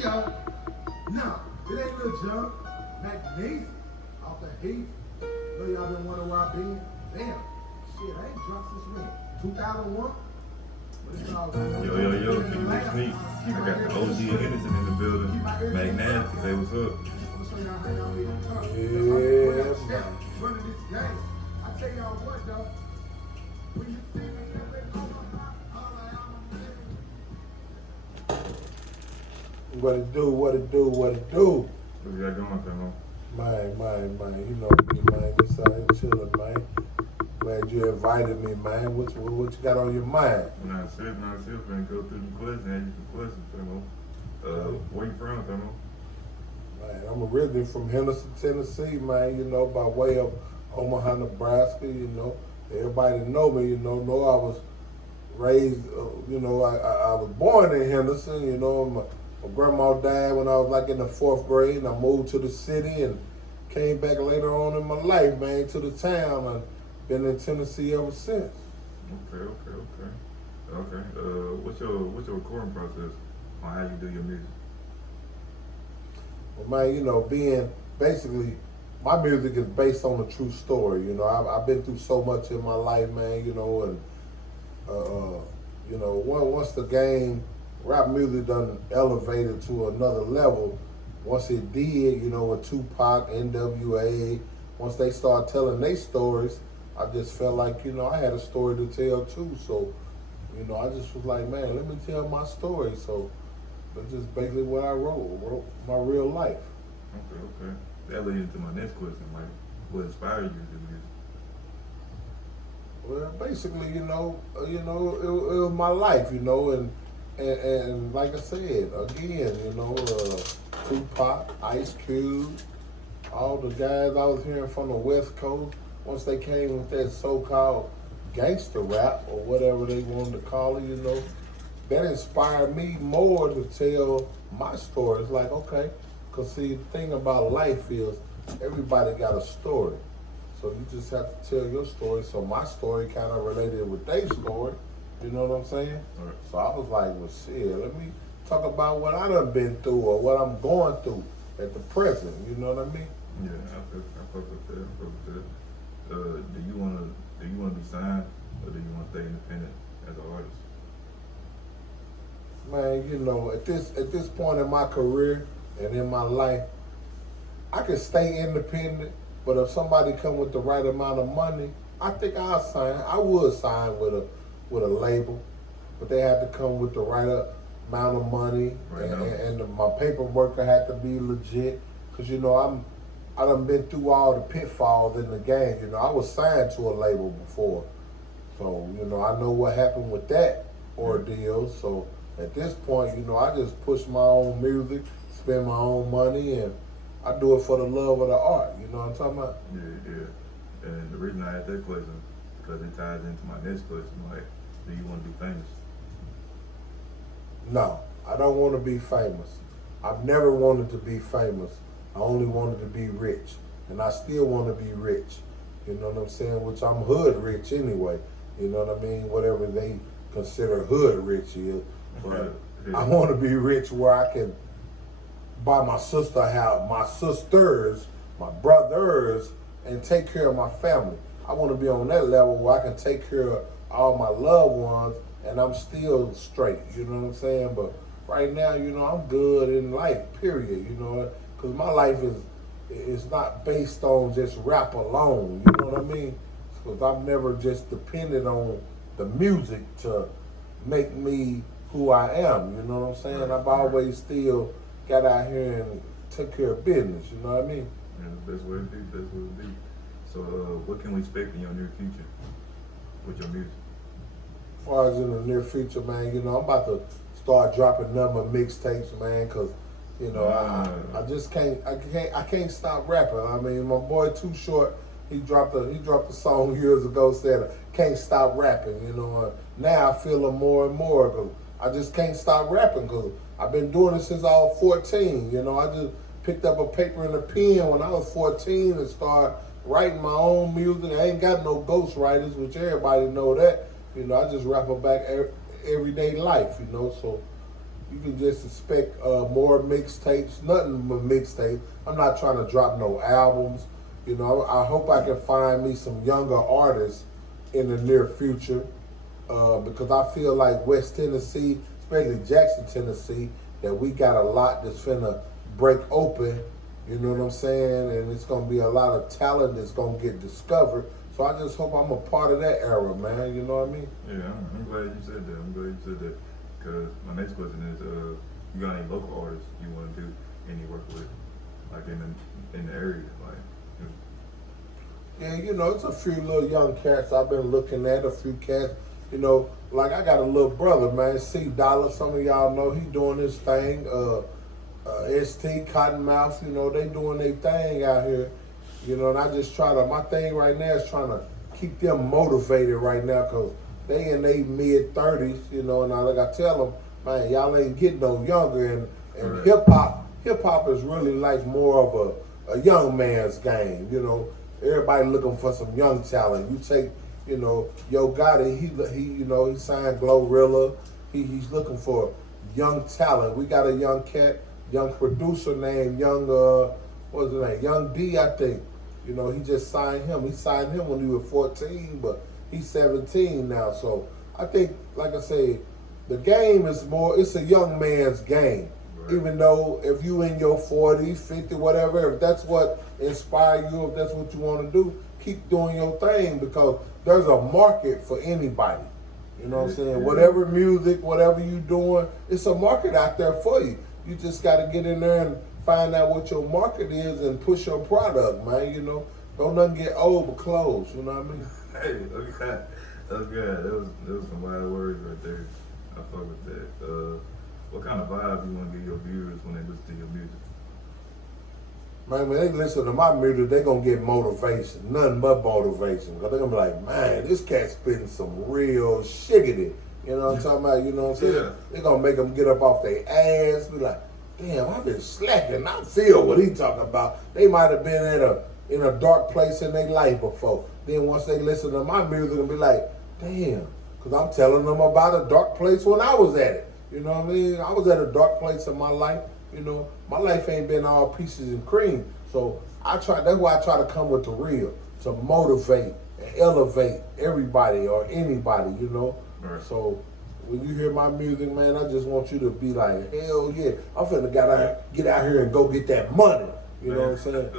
y'all. No, it ain't Lil Jon. McNeese off the Heath. Know y'all been wondering where I been? Damn. Shit, I ain't dropped since when? 2001? Yo, Kicking with Sneak. I got the OG and Henderson in the building. McNabb, say what's up. Yeah, man. Running this game. I tell y'all what, though. When you see me, what it do? What you got going, Camo? Man, you know me, man. Just out here chilling, man. Glad you invited me, man. What you got on your mind? Not serious. Finna go through the questions, ask you some questions, Camo. Where you from, Camo? Man, I'm originally from Henderson, Tennessee, man. You know, by way of Omaha, Nebraska. You know, everybody that know me, know I was raised. I was born in Henderson. You know, my grandma died when I was like in the 4th grade, and I moved to the city and came back later on in my life, man, to the town. And been in Tennessee ever since. Okay. What's your recording process on how you do your music? Well, man, being basically, my music is based on a true story. You know, I've been through so much in my life, man. Once the game, rap music done elevated to another level. Once it did, with Tupac, NWA, once they started telling their stories, I just felt like, I had a story to tell too. So, I just was like, man, let me tell my story. So that's just basically what I wrote my real life. Okay. That leads into my next question, like, what inspired you to do music? Well, basically, it was my life, and like I said, again, Tupac, Ice Cube, all the guys I was hearing from the West Coast, once they came with that so-called gangster rap or whatever they wanted to call it, that inspired me more to tell my story. It's like, okay, because see, the thing about life is everybody got a story. So you just have to tell your story. So my story kind of related with their story. You know what I'm saying? Right. So I was like, well, shit, let me talk about what I done been through or what I'm going through at the present. You know what I mean? Yeah, I fuck with that. Do you wanna be signed, or do you want to stay independent as an artist? Man, at this point in my career and in my life, I can stay independent. But if somebody come with the right amount of money, I think I'll sign. I would sign with a label, but they had to come with the right amount of money, and my paperwork had to be legit. Cause I done been through all the pitfalls in the game. I was signed to a label before, so I know what happened with that ordeal. So at this point, I just push my own music, spend my own money, and I do it for the love of the art. You know what I'm talking about? Yeah. And the reason I asked that question because it ties into my next question. Like, do you want to be famous? No, I don't want to be famous. I've never wanted to be famous. I only wanted to be rich, and I still want to be rich. You know what I'm saying? Which I'm hood rich anyway. You know what I mean? Whatever they consider hood rich is. But I want to be rich where I can buy my sister a house, my sisters, my brothers, and take care of my family. I want to be on that level where I can take care of all my loved ones and I'm still straight. You know what I'm saying? But right now, I'm good in life, period. Because my life is not based on just rap alone. You know what I mean? Because I've never just depended on the music to make me who I am. You know what I'm saying? I've always still got out here and took care of business. You know what I mean? Yeah, that's what it be. So, what can we expect in your near future with your music? As far as in the near future, man, I'm about to start dropping number mixtapes, man, because I just can't stop rapping. I mean, my boy Too Short, he dropped a song years ago said can't stop rapping. Now I feel it more and more because I just can't stop rapping because I've been doing it since I was 14. I just picked up a paper and a pen when I was 14 and started writing my own music. I ain't got no ghostwriters, which everybody know that. I just rap about everyday life. So You can just expect more mixtapes, nothing but mixtapes. I'm not trying to drop no albums. You know, I hope I can find me some younger artists in the near future because I feel like West Tennessee, especially Jackson, Tennessee, that we got a lot that's finna break open. You know what I'm saying? And it's gonna be a lot of talent that's gonna get discovered. So I just hope I'm a part of that era, man. You know what I mean? Yeah, I'm glad you said that. I'm glad you said that. Because my next question is, you got any local artists you want to do any work with, like in the area, like? Yeah, you know, it's a few little young cats I've been looking at, a few cats. You know, like I got a little brother, man, C Dollar. Some of y'all know he doing his thing. ST, Cottonmouth, you know, they doing their thing out here. You know, and I just my thing right now is trying to keep them motivated right now because they in their mid-30s, you know, and like I tell them, man, y'all ain't getting no younger. And Right. hip-hop is really like more of a young man's game, you know. Everybody looking for some young talent. You take, you know, Yo Gotti, he signed Glorilla. He's looking for young talent. We got a young cat, young producer named what's his name? Young D, I think. You know, he just signed him. He signed him when he was 14, but he's 17 now. So I think, like I say, the game is it's a young man's game. Right. Even though if you in your 40s, 50, whatever, if that's what inspires you, if that's what you want to do, keep doing your thing because there's a market for anybody. You know what I'm saying? Yeah. Whatever music, whatever you doing, it's a market out there for you. You just got to get in there and find out what your market is and push your product, man. You know, don't nothing get old but clothes. You know what I mean? Hey, okay, that's good. That was some wild words right there. I fuck with that. What kind of vibe you want to give your viewers when they listen to your music? Man, when they listen to my music, they gonna get motivation, nothing but motivation. Cause they're gonna be like, man, this cat's spitting some real shiggity. You know what I'm talking about? You know what I'm saying? Yeah. They're gonna make them get up off their ass, be like, damn, I've been slacking. I feel what he talking about. They might have been in a dark place in their life before. Then once they listen to my music, they'll be like, damn, because I'm telling them about a dark place when I was at it. You know what I mean? I was at a dark place in my life. You know, my life ain't been all pieces and cream. So that's why I try to come with the real, to motivate and elevate everybody or anybody, you know. Right. So when you hear my music, man, I just want you to be like, hell yeah, I'm finna get out here and go get that money. You know what I'm saying?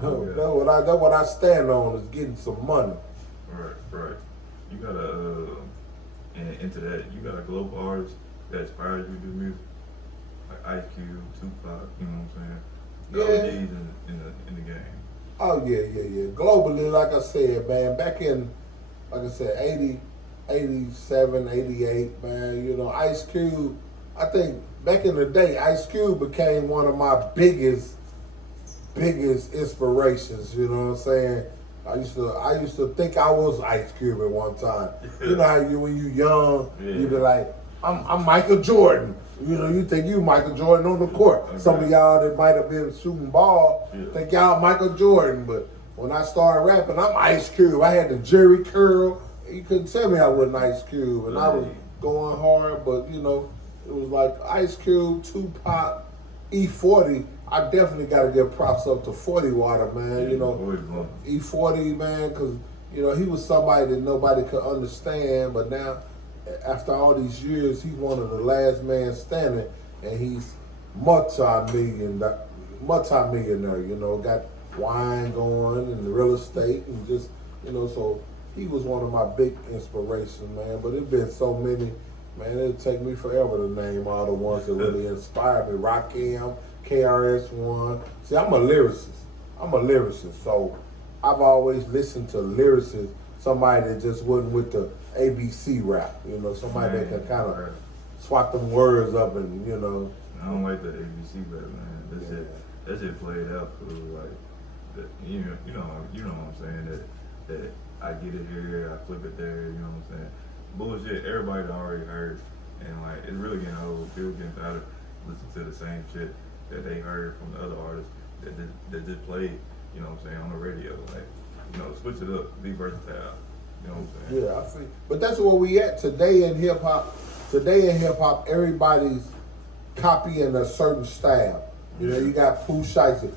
That's what I stand on, is getting some money. Right. You gotta, and into that, you got a global artist that inspires you to do music, like Ice Cube, Tupac. You know what I'm saying? Yeah. OGs in the game. Oh yeah. Globally, like I said, man, back in, like I said, 80, 87, 88, man, you know, Ice Cube, I think back in the day, Ice Cube became one of my biggest inspirations, you know what I'm saying? I used to think I was Ice Cube at one time. You know how when you young, you be like, I'm Michael Jordan. You know, you think you Michael Jordan on the court. Okay. Some of y'all that might have been shooting ball think y'all Michael Jordan, but when I started rapping, I'm Ice Cube. I had the Jerry curl. You couldn't tell me I wasn't Ice Cube, and I was going hard, but you know, it was like Ice Cube, Tupac, E40. I definitely got to give props up to 40 Water, man. Yeah, you know, E40, man, because you know he was somebody that nobody could understand, but now, after all these years, he's one of the last man standing, and he's multi-millionaire, you know, got wine going and real estate and just, you know, so he was one of my big inspirations, man. But it's been so many, man, it'll take me forever to name all the ones that really inspired me. Rakim, KRS-One. See, I'm a lyricist, so I've always listened to lyricists, somebody that just wasn't with the ABC rap, you know, somebody that can kind of swap them words up and, you know. I don't like the ABC rap, man. That shit played out for like, you know what I'm saying, that I get it here, I flip it there, you know what I'm saying. Bullshit, everybody already heard, and like, it's really getting old. People getting tired of listening to the same shit that they heard from the other artists that just played, you know what I'm saying, on the radio. Like, you know, switch it up, be versatile. You know what I'm saying? Yeah, I feel. But that's where we at today in hip hop. Today in hip hop, everybody's copying a certain style. You know, you got Pooh Shiesty,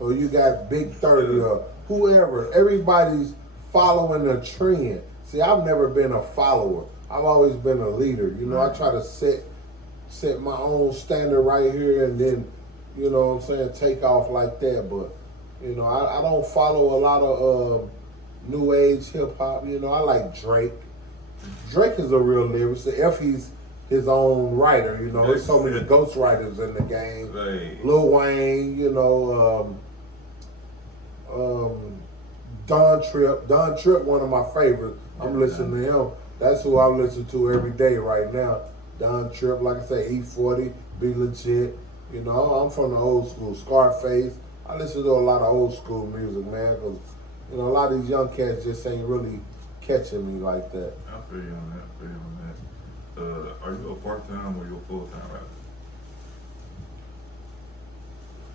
or you got Big 30, or whoever. Everybody's following a trend. See, I've never been a follower. I've always been a leader. You know, I try to set my own standard right here, and then, you know what I'm saying, take off like that. But, you know, I don't follow a lot of new age hip hop. You know, I like Drake. Drake is a real lyricist. If he's his own writer, you know, there's so many ghostwriters in the game. Right. Lil Wayne, you know, Don Tripp, one of my favorites. I'm listening to him. That's who I listen to every day right now. Don Tripp, like I say, E40, Be Legit. You know, I'm from the old school. Scarface. I listen to a lot of old school music, man, because, you know, a lot of these young cats just ain't really catching me like that. I feel you on that. Are you a part-time or you a full-time rapper?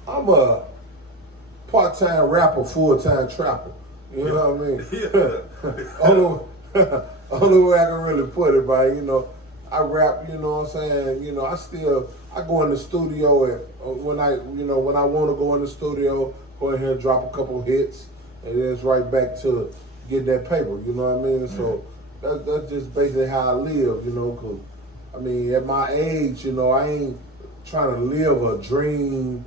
I'm a part-time rapper, full-time trapper. You know what I mean? Only way I can really put it, by, you know, I rap, you know what I'm saying? You know, I go in the studio when I want to go in the studio, go in here and drop a couple hits, and then it's right back to getting that paper, you know what I mean? So that's just basically how I live, you know, because, I mean, at my age, you know, I ain't trying to live a dream,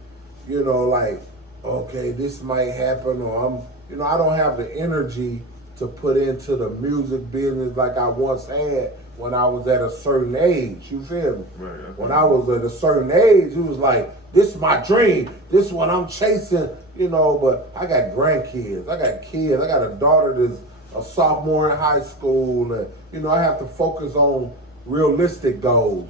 you know, like, okay, this might happen, or you know, I don't have the energy to put into the music business like I once had when I was at a certain age, you feel me? Right. When I was at a certain age, it was like, this is my dream, this is what I'm chasing, you know, but I got grandkids, I got kids, I got a daughter that's a sophomore in high school, and, you know, I have to focus on realistic goals,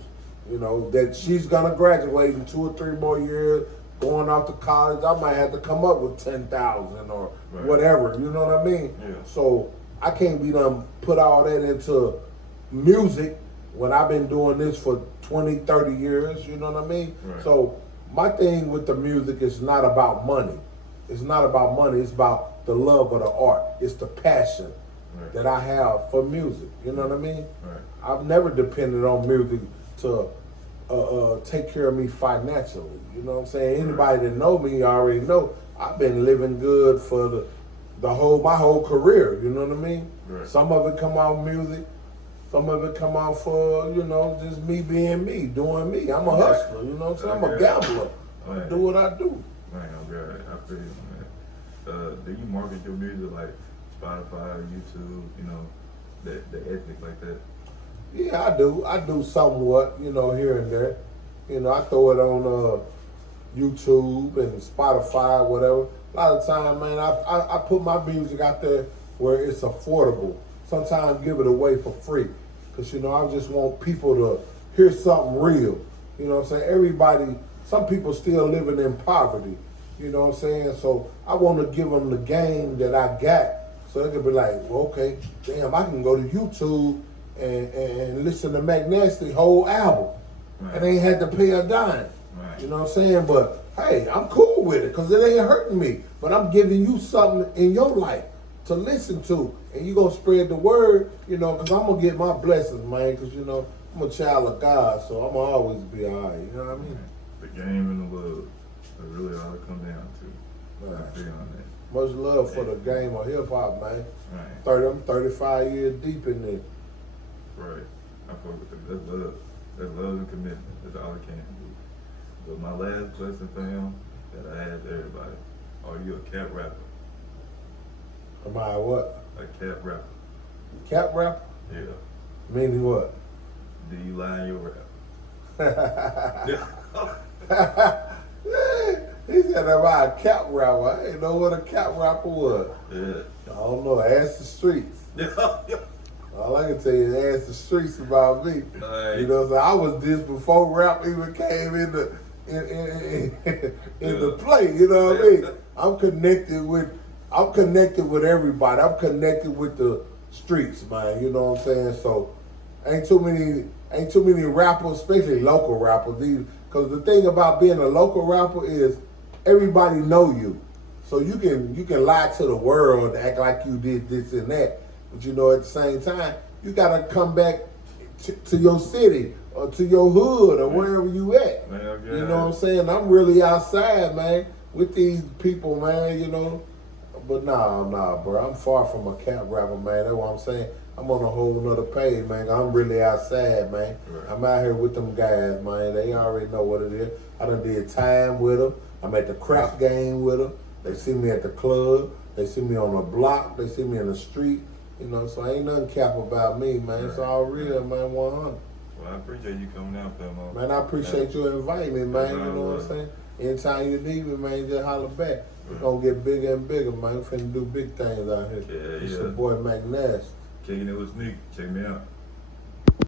you know, that she's gonna graduate in 2 or 3 more years, going out to college. I might have to come up with 10,000 or whatever, you know what I mean? Yeah. So I can't be done put all that into music when I've been doing this for 20, 30 years, you know what I mean? Right. So my thing with the music is not about money. It's not about money, it's about the love of the art. It's the passion that I have for music, you know what I mean? Right. I've never depended on music to take care of me financially, you know what I'm saying? Anybody that know me already know I've been living good for my whole career, you know what I mean? Right. Some of it come out music, some of it come out for, you know, just me being me, doing me. I'm a hustler, you know what I'm saying? I'm a gambler. I do what I do. Man, okay, I feel you on that. Do you market your music like Spotify, YouTube, you know, the ethnic like that? Yeah, I do. I do somewhat, you know, here and there. You know, I throw it on YouTube and Spotify, whatever. A lot of time, man, I put my music out there where it's affordable. Sometimes give it away for free. Because, you know, I just want people to hear something real. You know what I'm saying? Some people still living in poverty. You know what I'm saying? So I want to give them the game that I got. So they can be like, well, okay, damn, I can go to YouTube and listen to McNasty whole album. And ain't had to pay a dime. You know what I'm saying? But hey, I'm cool with it because it ain't hurting me. But I'm giving you something in your life to listen to. And you going to spread the word, you know, because I'm going to get my blessings, man. Because, you know, I'm a child of God, so I'm going to always be all right. You know what I mean? The game and the love. That's really all it comes down to. I feel on that. Much love for the game of hip-hop, man. Right. I'm 35 years deep in there. Right. I fuck with it. That's love. That's love and commitment. That's all it can be. But my last question for him that I asked everybody, are you a cap rapper? Am I what? A cap rapper. Cap rapper? Yeah. Meaning what? Do you lie in your rap? He said, am I a cap rapper? I didn't know what a cap rapper was. Yeah. I don't know. Ask the streets. All I can tell you is ask the streets about me. You know what I'm saying? I was this before rap even came in the play. You know what I mean? I'm connected with everybody. I'm connected with the streets, man. You know what I'm saying? So ain't too many rappers, especially local rappers. Because the thing about being a local rapper is everybody know you. So you can lie to the world and act like you did this and that. But you know, at the same time, you gotta come back to your city to your hood or wherever you at. Man, okay. You know what I'm saying? I'm really outside, man, with these people, man, you know. But nah, bro. I'm far from a cap rapper, man. That's what I'm saying. I'm on a whole nother page, man. I'm really outside, man. Right. I'm out here with them guys, man. They already know what it is. I done did time with them. I'm at the crack game with them. They see me at the club. They see me on the block. They see me in the street. You know, so ain't nothing cap about me, man. It's all real, man, 100. Well, I appreciate you coming out, Pelmo. Man, I appreciate you inviting me, man. You know what I'm saying? Anytime you need me, man, just holler back. We're going to get bigger and bigger, man. We're finna do big things out here. Yeah, It's your boy McNash. Kicking it with Sneak. Check me out.